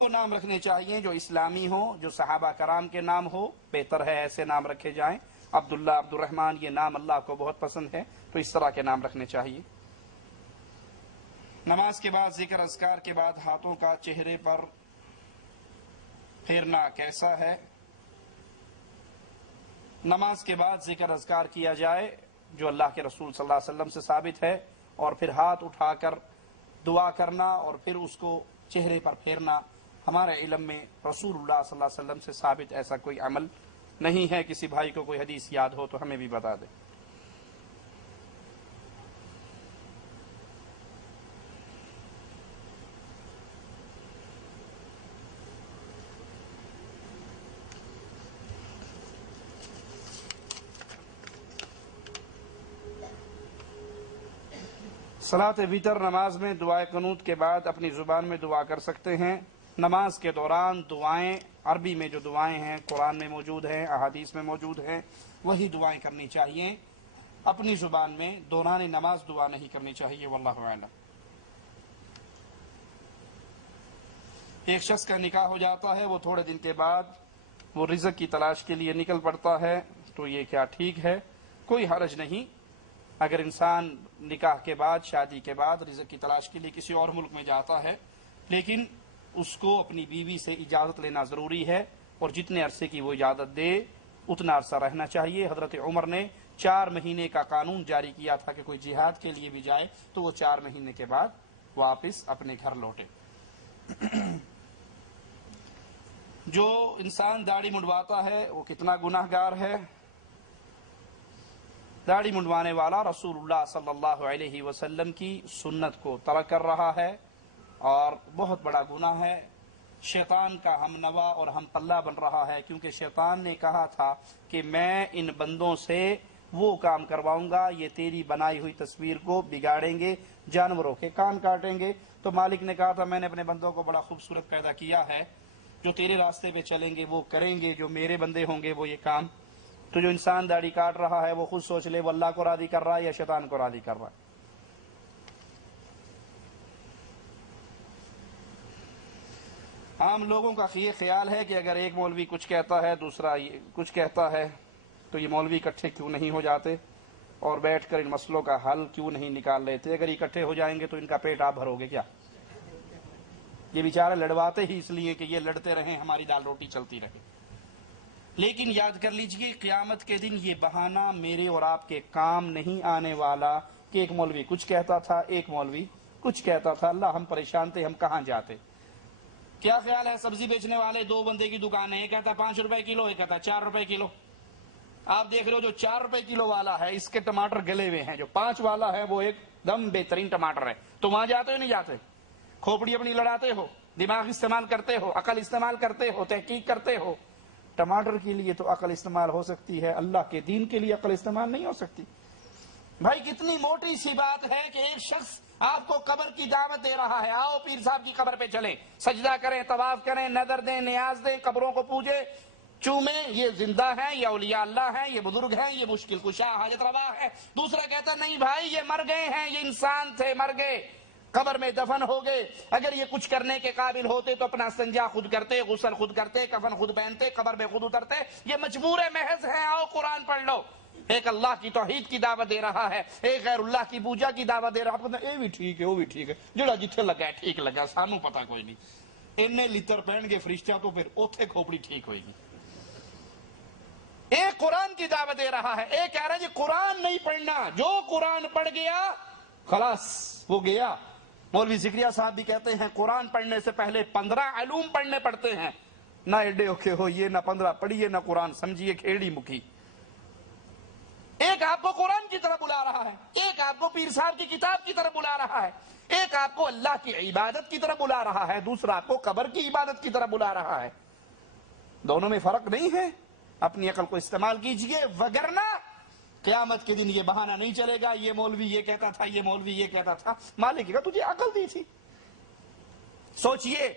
کو نام رکھنے چاہیے جو اسلامی ہو، جو صحابہ کرام کے نام ہو، بہتر ہے ایسے نام رکھے جائیں۔ عبداللہ، عبد الرحمن، یہ نام اللہ کو بہت پسند ہے، تو اس طرح کے نام رکھنے چاہیے۔ نماز کے بعد ذکر اذکار کے بعد ہاتھوں کا چہرے پر پھیرنا کیسا ہے؟ نماز کے بعد ذکر اذکار کیا جائے جو اللہ کے رسول صلی اللہ علیہ وسلم سے ثابت ہے، اور پھر ہاتھ اٹھا کر دعا کرنا اور پھر اس کو چہرے پر پھیرنا، ہمارے علم میں رسول اللہ صلی اللہ علیہ وسلم سے ثابت ایسا کوئی عمل نہیں ہے۔ کسی بھائی کو کوئی حدیث یاد ہو تو ہمیں بھی بتا دیں۔ صلاۃ وتر نماز میں دعائے قنوت کے بعد اپنی زبان میں دعا کر سکتے ہیں۔ نماز کے دوران دعائیں عربی میں جو دعائیں ہیں قرآن میں موجود ہیں، احادیث میں موجود ہیں، وہی دعائیں کرنی چاہیے۔ اپنی زبان میں دوران نماز دعا نہیں کرنی چاہیے، واللہ اعلم۔ ایک شخص کا نکاح ہو جاتا ہے، وہ تھوڑے دن کے بعد وہ رزق کی تلاش کے لیے نکل پڑتا ہے، تو یہ کیا ٹھیک ہے؟ کوئی حرج نہیں۔ اگر انسان نکاح کے بعد، شادی کے بعد رزق کی تلاش کے لیے کسی اور ملک میں جاتا ہے، لیکن اس کو اپنی بیوی سے اجازت لینا ضروری ہے، اور جتنے عرصے کی وہ اجازت دے اتنا عرصہ رہنا چاہیے۔ حضرت عمر نے 4 مہینے کا قانون جاری کیا تھا کہ کوئی جہاد کے لیے بھی جائے تو وہ 4 مہینے کے بعد واپس اپنے گھر لوٹے۔ جو انسان داڑھی منڈواتا ہے وہ کتنا گناہ گار ہے؟ داڑھی منڈوانے والا رسول اللہ صلی اللہ علیہ وسلم کی سنت کو ترک کر رہا ہے اور بہت بڑا گناہ ہے۔ شیطان کا ہم نوا اور ہم پلہ بن رہا ہے، کیونکہ شیطان نے کہا تھا کہ میں ان بندوں سے وہ کام کرواؤں گا، یہ تیری بنائی ہوئی تصویر کو بگاڑیں گے، جانوروں کے کان کاٹیں گے۔ تو مالک نے کہا تھا میں نے اپنے بندوں کو بڑا خوبصورت پیدا کیا ہے، جو تیرے راستے پہ چلیں گے وہ کریں گے، جو میرے بندے ہوں گے وہ یہ کام۔ تو جو انسان داڑھی کاٹ رہا ہے وہ خود سوچ لے وہ اللہ کو راضی کر رہا ہے یا شیطان کو راضی کر رہا ہے۔ عام لوگوں کا یہ خیال ہے کہ اگر ایک مولوی کچھ کہتا ہے دوسرا کچھ کہتا ہے تو یہ مولوی اکٹھے کیوں نہیں ہو جاتے اور بیٹھ کر ان مسئلوں کا حل کیوں نہیں نکال لیتے؟ اگر اکٹھے ہو جائیں گے تو ان کا پیٹ آپ بھرو گے کیا؟ یہ بیچارے لڑواتے ہی اس لیے کہ یہ لڑتے رہیں، ہماری دال روٹی چلتی رہے۔ لیکن یاد کر لیجئے قیامت کے دن یہ بہانہ میرے اور آپ کے کام نہیں آنے والا کہ ایک مولوی کچھ کہتا تھا، ایک مولوی کچھ کہتا تھا۔ اللہ ہم پریشان تھے، ہم کہاں جاتے؟ کیا خیال ہے سبزی بیچنے والے 2 بندے کی دکان ہے، ایک کہتا 5 روپے کلو، ایک کہتا 4 روپے کلو۔ آپ دیکھ رہے ہو جو 4 روپے کلو والا ہے اس کے ٹماٹر گلے ہوئے ہیں، جو 5 والا ہے وہ ایک دم بہترین ٹماٹر ہے، تو وہاں جاتے ہو نہیں جاتے؟ کھوپڑی اپنی لڑاتے ہو، دماغ استعمال کرتے ہو، عقل استعمال کرتے ہو، تحقیق کرتے ہو۔ ٹماٹر کے لیے تو عقل استعمال ہو سکتی ہے، اللہ کے دین کے لیے عقل استعمال نہیں ہو سکتی۔ بھائی کتنی موٹی سی بات ہے کہ ایک شخص آپ کو قبر کی دعوت دے رہا ہے، آؤ پیر صاحب کی قبر پہ چلیں، سجدہ کریں، طواف کریں، نظر دیں، نیاز دیں، قبروں کو پوجیں، چومیں، یہ زندہ ہیں، یہ اولیاء اللہ ہیں، یہ بزرگ ہیں، یہ مشکل کشا حاجت روا ہے۔ دوسرا کہتا نہیں بھائی یہ مر گئے ہیں، یہ انسان تھے، مر گئے، قبر میں دفن ہو گئے، اگر یہ کچھ کرنے کے قابل ہوتے تو اپنا استنجا خود کرتے، غسل خود کرتے، کفن خود پہنتے، قبر میں خود اترتے۔ یہ مجبور محض ہیں، آؤ قرآن پڑھ لو۔ ایک اللہ کی توحید کی دعوت دے رہا ہے، ایک غیر اللہ کی پوجا کی دعوت دے رہا ہے۔ آپ کہتے ہیں اے بھی ٹھیک ہے وہ بھی ٹھیک ہے، جڑا جتھے لگا ہے ٹھیک لگا، سانوں پتہ کوئی نہیں۔ انہیں لتر پہن گے فرشتہ تو پھر اوتھے کھوپڑی ٹھیک ہوئے گی۔ ایک قرآن کی دعوت دے رہا ہے، ایک کہہ رہا ہے جی قرآن نہیں پڑھنا، جو قرآن پڑھ گیا خلاص وہ گیا۔ مولوی زکریا صاحب بھی کہتے ہیں قرآن پڑھنے سے پہلے 15 علوم پڑھنے پڑتے ہیں، نہ ایڈے اوکے ہوئیے، نہ 15 پڑھیے، نہ قرآن سمجھیے کھیڑی مکھی۔ ایک آپ کو قرآن کی طرف بلا رہا ہے، ایک آپ کو پیر صاحب کی کتاب کی طرف بلا رہا ہے، ایک آپ کو اللہ کی عبادت کی طرف بلا رہا ہے، دوسرا آپ کو قبر کی عبادت کی طرف بلا رہا ہے۔ دونوں میں فرق نہیں ہے، اپنی عقل کو استعمال کیجئے، وگرنہ قیامت کے دن یہ بہانہ نہیں چلے گا یہ مولوی یہ کہتا تھا، یہ مولوی یہ کہتا تھا۔ مالک کا تجھے عقل دی تھی۔ سوچئے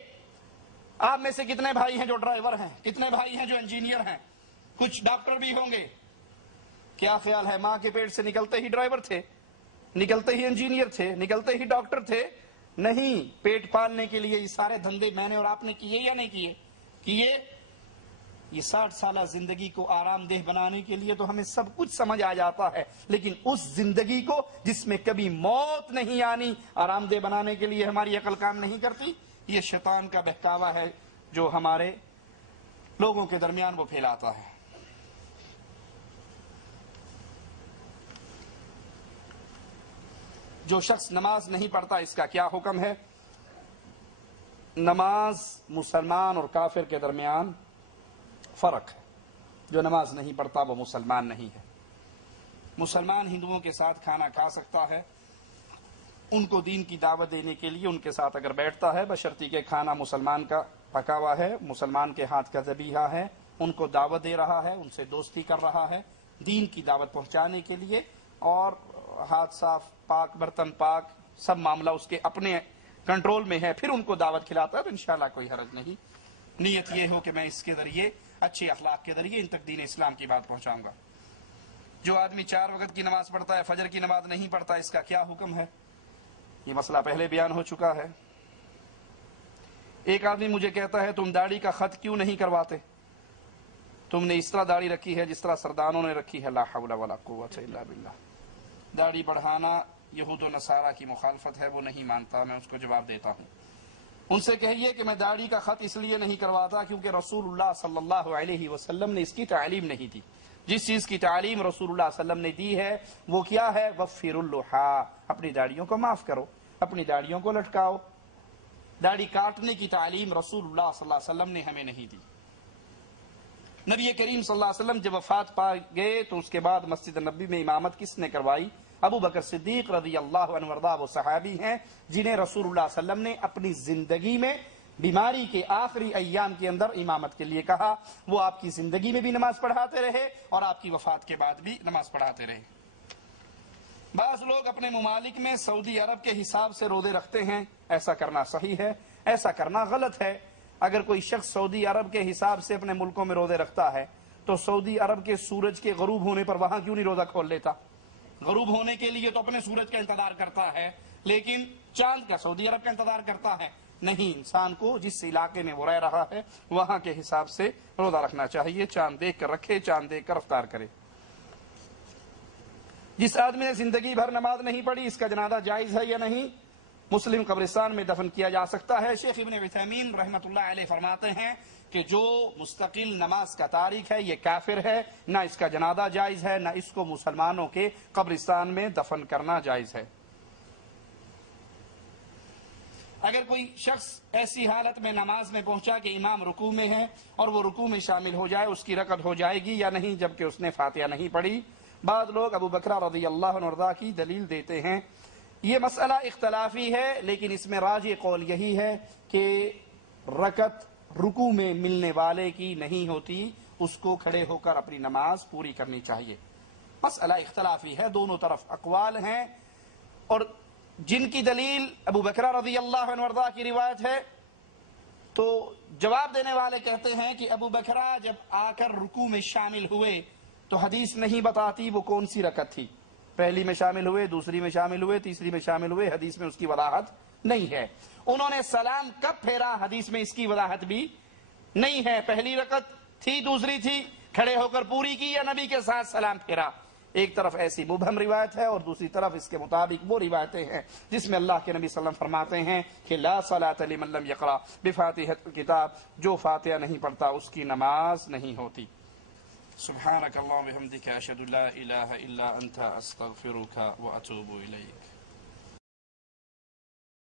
آپ میں سے کتنے بھائی ہیں جو ڈرائیور ہیں، کتنے بھائی ہیں جو انجینئر ہیں، کچھ ڈاکٹر بھی ہوں گے۔ کیا خیال ہے ماں کے پیٹ سے نکلتے ہی ڈرائیور تھے، نکلتے ہی انجینئر تھے، نکلتے ہی ڈاکٹر تھے؟ نہیں، پیٹ پالنے کے لیے یہ سارے دھندے میں نے اور آپ نے کیے یا نہیں کیے؟ یہ 60 سالہ زندگی کو آرام دہ بنانے کے لیے تو ہمیں سب کچھ سمجھ آ جاتا ہے، لیکن اس زندگی کو جس میں کبھی موت نہیں آنی، آرام دہ بنانے کے لیے ہماری عقل کام نہیں کرتی۔ یہ شیطان کا بہکاوا ہے جو ہمارے لوگوں کے درمیان وہ پھیلاتا ہے۔ جو شخص نماز نہیں پڑھتا اس کا کیا حکم ہے؟ نماز مسلمان اور کافر کے درمیان فرق ہے۔ جو نماز نہیں پڑھتا وہ مسلمان نہیں ہے۔ مسلمان ہندوؤں کے ساتھ کھانا کھا سکتا ہے، ان کو دین کی دعوت دینے کے لیے ان کے ساتھ اگر بیٹھتا ہے، بشرطی کہ کھانا مسلمان کا پکا ہوا ہے، مسلمان کے ہاتھ کا ذبیحہ ہے، ان کو دعوت دے رہا ہے، ان سے دوستی کر رہا ہے دین کی دعوت پہنچانے کے لیے، اور ہاتھ صاف، پاک، برتن پاک، سب معاملہ اس کے اپنے کنٹرول میں ہے، پھر ان کو دعوت کھلاتا ہے تو انشاءاللہ کوئی حرج نہیں۔ نیت یہ ہو کہ میں اس کے ذریعے، اچھے اخلاق کے ذریعے ان تک دین اسلام کی بات پہنچاؤں گا۔ جو آدمی 4 وقت کی نماز پڑھتا ہے، فجر کی نماز نہیں پڑھتا، اس کا کیا حکم ہے؟ یہ مسئلہ پہلے بیان ہو چکا ہے۔ ایک آدمی مجھے کہتا ہے تم داڑھی کا خط کیوں نہیں کرواتے؟ تم نے اس طرح داڑھی رکھی ہے جس طرح سردانوں نے رکھی ہے۔ لا حول ولا قوت الا باللہ۔ داڑھی بڑھانا یہود و نصارہ کی مخالفت ہے، وہ نہیں مانتا، میں اس کو جواب دیتا ہوں۔ ان سے کہیے کہ میں داڑھی کا خط اس لیے نہیں کرواتا کیونکہ رسول اللہ صلی اللہ علیہ وسلم نے اس کی تعلیم نہیں دی۔ جس چیز کی تعلیم رسول اللہ صلی اللہ علیہ وسلم نے دی ہے وہ کیا ہے؟ وفر اللحا، اپنی داڑھیوں کو معاف کرو، اپنی داڑھیوں کو لٹکاؤ۔ داڑھی کاٹنے کی تعلیم رسول اللہ صلی اللہ علیہ وسلم نے ہمیں نہیں دی۔ نبی کریم صلی اللہ علیہ وسلم جب وفات پا گئے تو اس کے بعد مسجد نبی میں امامت کس نے کروائی؟ ابو بکر صدیق رضی اللہ عنہ وارضاہ، وہ صحابی ہیں جنہیں رسول اللہ صلی اللہ علیہ وسلم نے اپنی زندگی میں بیماری کے آخری ایام کے اندر امامت کے لیے کہا۔ وہ آپ کی زندگی میں بھی نماز پڑھاتے رہے اور آپ کی وفات کے بعد بھی نماز پڑھاتے رہے۔ بعض لوگ اپنے ممالک میں سعودی عرب کے حساب سے روزے رکھتے ہیں، ایسا کرنا صحیح ہے؟ ایسا کرنا غلط ہے۔ اگر کوئی شخص سعودی عرب کے حساب سے اپنے ملکوں میں روزے رکھتا ہے تو سعودی عرب کے سورج کے غروب ہونے پر وہاں کیوں نہیں روزہ کھول لیتا؟ غروب ہونے کے لیے تو اپنے سورج کا انتظار کرتا ہے، لیکن چاند کا سعودی عرب کا انتظار کرتا ہے؟ نہیں، انسان کو جس علاقے میں وہ رہ رہا ہے وہاں کے حساب سے روزہ رکھنا چاہیے، چاند دیکھ کر رکھے، چاند دیکھ کر افطار کرے۔ جس آدمی نے زندگی بھر نماز نہیں پڑھی اس کا جنازہ جائز ہے یا نہیں؟ مسلم قبرستان میں دفن کیا جا سکتا ہے۔ شیخ ابن عثیمین رحمۃ اللہ علیہ فرماتے ہیں کہ جو مستقل نماز کا تارک ہے یہ کافر ہے، نہ اس کا جنازہ جائز ہے، نہ اس کو مسلمانوں کے قبرستان میں دفن کرنا جائز ہے۔ اگر کوئی شخص ایسی حالت میں نماز میں پہنچا کہ امام رکوع میں ہے اور وہ رکوع میں شامل ہو جائے، اس کی رکعت ہو جائے گی یا نہیں جبکہ اس نے فاتحہ نہیں پڑھی؟ بعض لوگ ابو بکر رضی اللہ عنہ وارضاہ کی دلیل دیتے ہیں۔ یہ مسئلہ اختلافی ہے، لیکن اس میں راجح قول یہی ہے کہ رکعت رکوع میں ملنے والے کی نہیں ہوتی، اس کو کھڑے ہو کر اپنی نماز پوری کرنی چاہیے۔ مسئلہ اختلافی ہے، دونوں طرف اقوال ہیں، اور جن کی دلیل ابو بکر رضی اللہ عنہ وارضاہ کی روایت ہے تو جواب دینے والے کہتے ہیں کہ ابو بکر جب آ کر رکوع میں شامل ہوئے تو حدیث نہیں بتاتی وہ کون سی رکعت تھی۔ پہلی میں شامل ہوئے، دوسری میں شامل ہوئے، تیسری میں شامل ہوئے، حدیث میں اس کی وضاحت نہیں ہے۔ انہوں نے سلام کب پھیرا، حدیث میں اس کی وضاحت بھی نہیں ہے۔ پہلی رکعت تھی، دوسری تھی، کھڑے ہو کر پوری کی یا نبی کے ساتھ سلام پھیرا؟ ایک طرف ایسی مبہم روایت ہے اور دوسری طرف اس کے مطابق وہ روایتیں ہیں جس میں اللہ کے نبی صلی اللہ علیہ وسلم فرماتے ہیں کہ لا صلاۃ لمن لم یقرأ بفاتحۃ الکتاب، جو فاتحہ نہیں پڑھتا اس کی نماز نہیں ہوتی۔ سبحانک اللہم وبحمدک، اشہد ان لا الہ الا انت، استغفرک واتوب الیک۔